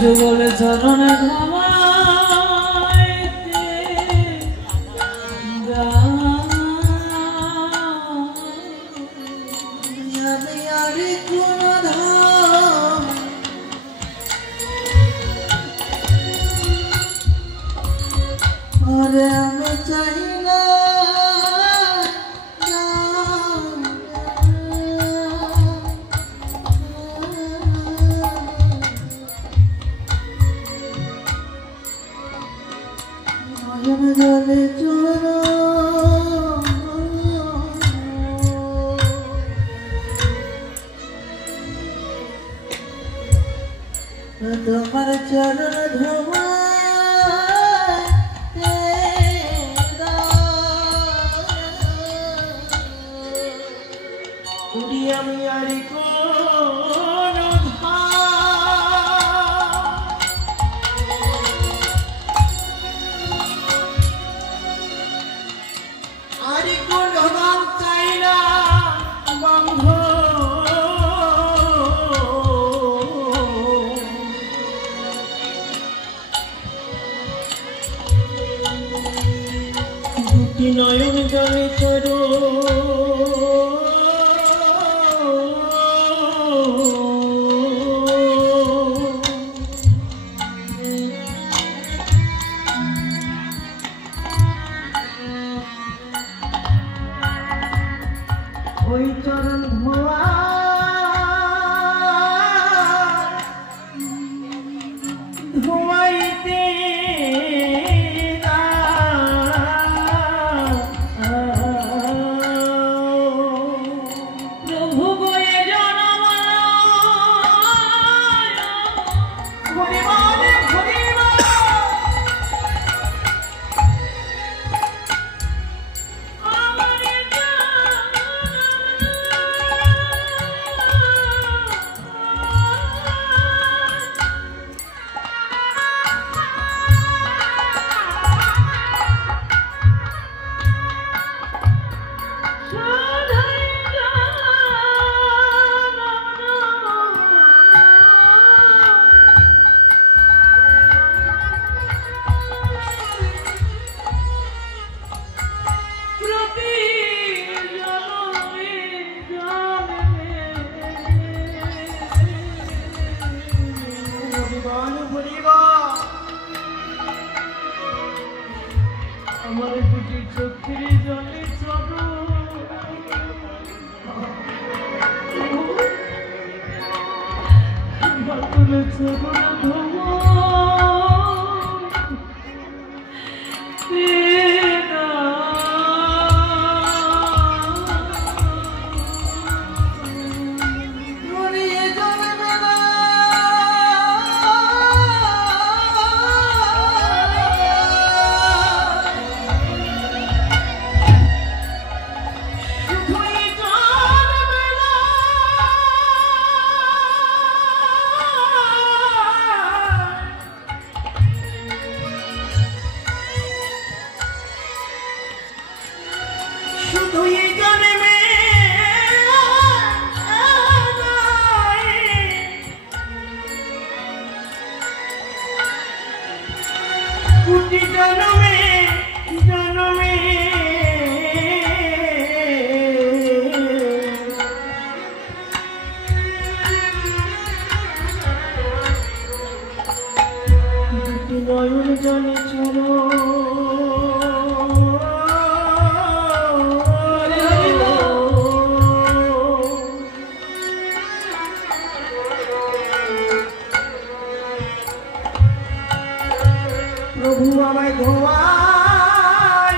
যুগল চরণ ধামাইতে আমি কোন ধাম ওরে আমি চাই না জলে চোর তোমার চরণ ধোয়া উড়ি আমি আরি কোন আরি কোন ধাম চাই না বন্ধ দুটি নয়ন জলে চরো ওই চরণ ধোয়া ধোয়াইতে প্রভু বয়ে জনম হরিবল হরিবল আমার দুটি চোখের জলে চলো বাতুলে চরণ শুধুই জন্মে কোটি জন্মে জন্মে দুটি নয়ন জলে চলো প্রভু আমায় ধোয়াই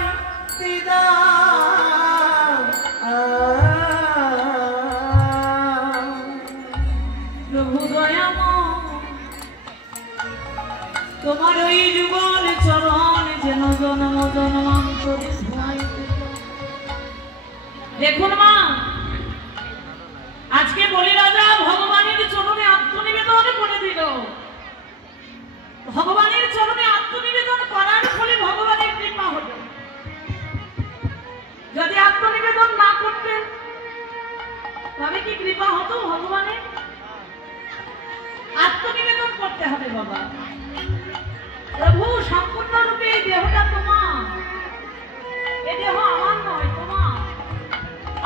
দিদা প্রভু দয়াময় তোমার ওই যুগল চরণ যেন জন্ম জন্মান্তরে ধোয়াইতে। দেখুন মা, আজকে বলি রাজা ভগবানের চরণে আত্মনিবেদন করে দিল। ভগবানের চরণে আত্মনিবেদন করার ফলে ভগবানের কৃপা হলো। যদি আত্মনিবেদন না করতেন তবে কি কৃপা হতো ভগবানের? আত্মনিবেদন করতে মানতে হবে বাবা। প্রভু সম্পূর্ণরূপে এই দেহটা তোমার, এই দেহ আমার নয়, তোমার।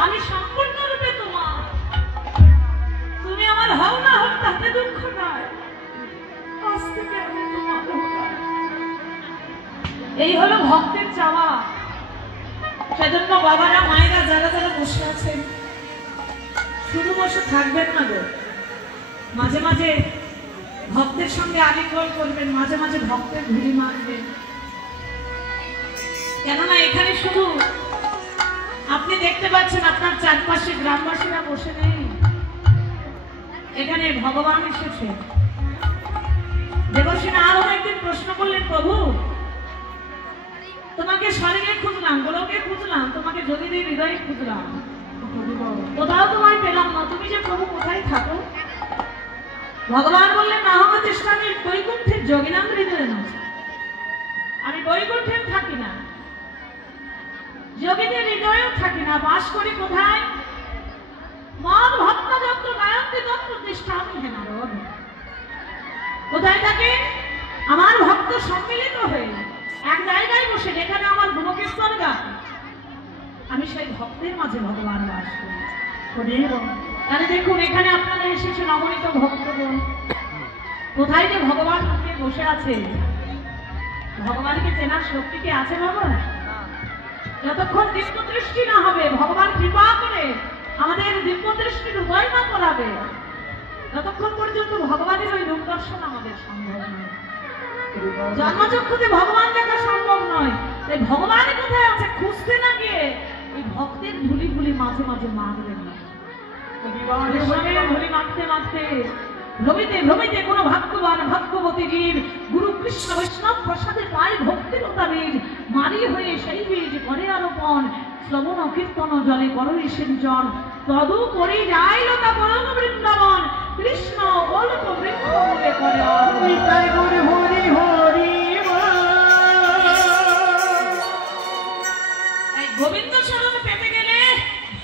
আমি সম্পূর্ণরূপে তোমার। তুমি আমার হও না হও তাতে দুঃখ নাই, আজ থেকে আমি তোমার হলাম। এই হলো ভক্তের চাওয়া। সেজন্য বাবারা মায়েরা যারা যারা বসে আছেন শুধু বসে থাকবেন না গো, মাঝে মাঝে ভক্তের সঙ্গে আলিঙ্গন করবেন, মাঝে মাঝে ভক্তের ধুলি মারবেন। কেননা এখানে শুধু আপনি দেখতে পাচ্ছেন আপনার চারপাশে গ্রামবাসীরা বসে নেই, এখানে ভগবান এসেছে। দেবসেনা আরো একদিন প্রশ্ন করলেন, প্রভু তোমাকে শরীরে খুঁজলাম, গোলকে খুঁজলাম, তোমাকে যদি হৃদয়ে খুঁজলাম, কোথাও তোমায় পেলাম না, তুমি যে প্রভু কোথায় থাকো? ভগবান বললেন, না হওয়ার চেষ্টা আমি বৈকুণ্ঠের যোগিনাম হৃদয়ে আছি। আমি বৈকুণ্ঠের থাকি না, যোগীদের হৃদয়েও থাকি না, বাস করি কোথায়? মন ভক্ত যন্ত্র গায়ন্তি তন্ত্র তিষ্ঠামি হে নারদ। কোথায় থাকে? আমার ভক্ত সম্মিলিত হয়ে এক জায়গায় বসে, যেখানে আমার গুণকীর্তন গান, আমি সেই ভক্তের মাঝে ভগবান বাস করি। তাহলে দেখুন এখানে আপনারা এসেছে নবনীত ভক্তগণ, কোথায় যে ভগবান লুকিয়ে বসে আছে? ভগবানকে চেনার শক্তি কি আছে বাবা? যতক্ষণ দিব্য দৃষ্টি না হবে, ভগবান কৃপা করে আমাদের দিব্য দৃষ্টির উদয় না করাবে, ততক্ষণ পর্যন্ত ভগবানের ওই রূপ দর্শন আমাদের সম্ভব নয়। জন্মচক্ষুতে ভগবান দেখা সম্ভব নয়। তাই ভগবান কোথায় আছে খুঁজতে না গিয়ে এই ভক্তের ধুলি ধুলি মাঝে মাঝে মারবেন না। ধুলি মারতে মারতে ভ্রমিতে ভ্রমিতে কোন ভাগ্যবান ভাগ্যবতী জীব গুরু কৃষ্ণ বৈষ্ণব প্রসাদে পায় ভক্তির তাবিজ, মারি হয়ে সেই বীজ করে আরোপণ, শ্রবণ কীর্তন জলে করই সিঞ্চন, তদুপরি যায় লতা পরম বৃন্দাবন, কৃষ্ণ অল্প বৃক্ষ বলে করে হরি হরি। গোবিন্দ চরণ পেতে গেলে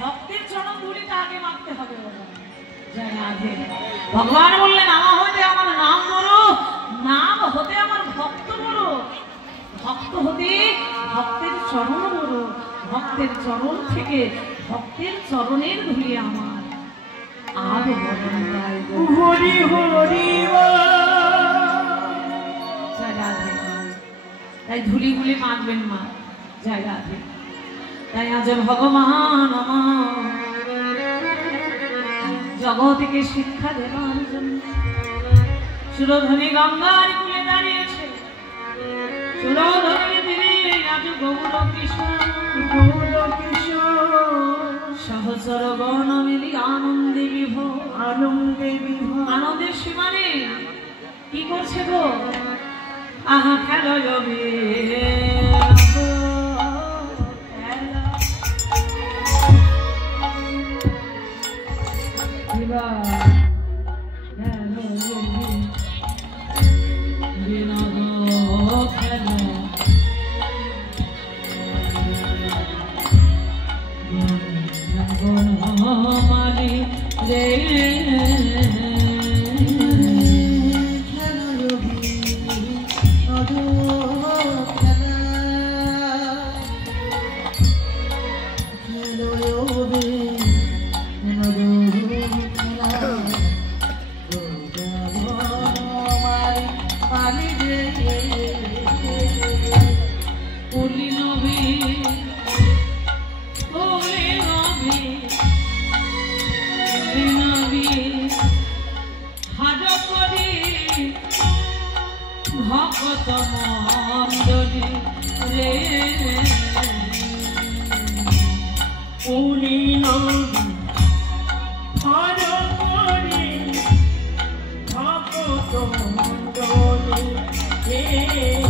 ভক্তের চরণ ধুলিটা আগে মারতে হবে। ভগবান বললেন, আমার হতে আমার নাম বড়, নাম হতে আমার ভক্ত বড়, ভক্ত হতে ভক্তের চরণ বড়, ভক্তের চরণ থেকে ভক্তের চরণের ধুলি আমার আর হরি হরি। তাই ধুলিগুলি মানবেন মা, জায়গা আছে। তাই আজ ভগবান আমার জগৎকে শিক্ষা দেবার জন্য সুরধনী গঙ্গার কূলে দাঁড়িয়েছে। সুরধনী দিদি আজ গৌর কিশোর, গৌর কিশোর সহচর গণ মিলি আনন্দে বিভোর, আনন্দে বিভোর, আনন্দের সীমানে কি করছে গো? আহা খেলো জবে Hey